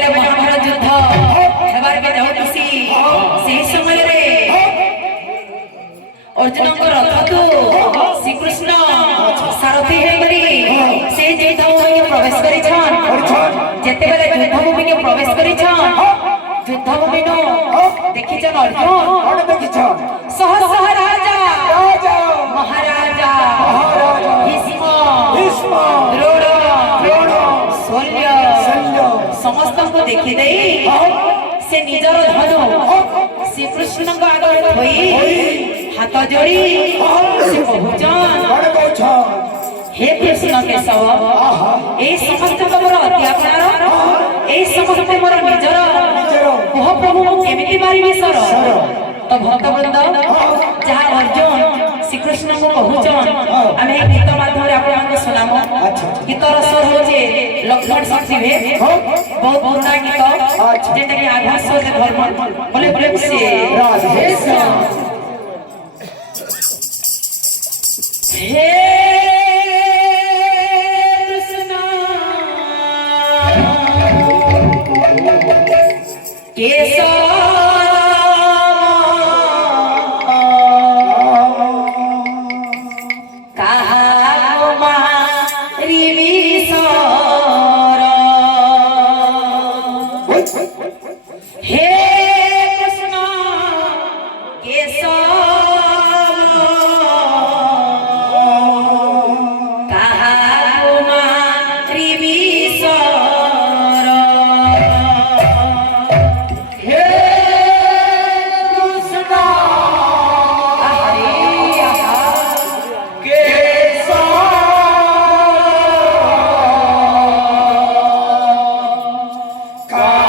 जेतेबेले महाभारत युद्ध हेबार के जाउतिसी से समय रे अर्जुन को रथ को श्री कृष्ण सारथी हे करी से युद्ध भूमि में प्रवेश करी छन जेतेबेले युद्ध भूमि में प्रवेश करी छन युद्ध भूमि नो देखि छन अर्जुन कौन देखी छन सह सह राजा राजा महाराजा भीष्म भीष्म द्रोण द्रोण शल्य शल्य समस्त को देखि देई से निजर धनु श्री कृष्ण को आगे होई हाथ जोड़ी से पहुंचन कौन कहछन हे कृष्ण केशव ए समस्त मोर अत्याचार ए समस्त मोर निजर कह प्रभु केमिति मारिबे सर तो भक्तवृंद जहाँ अर्जुन श्री कृष्ण को कहूचन आमे गीत माध्यम रे आपन को सुनामो गीतर स्वर होचे लक्ष्मण शक्ति भेद बहुत पुराना गीत जेटा कि आधा स्वर से धर्म बोले प्रेम से राधे श्याम हे कृष्ण केशव हे कृष्ण केशव कहा कुमारी विसर हे कृष्ण केशव का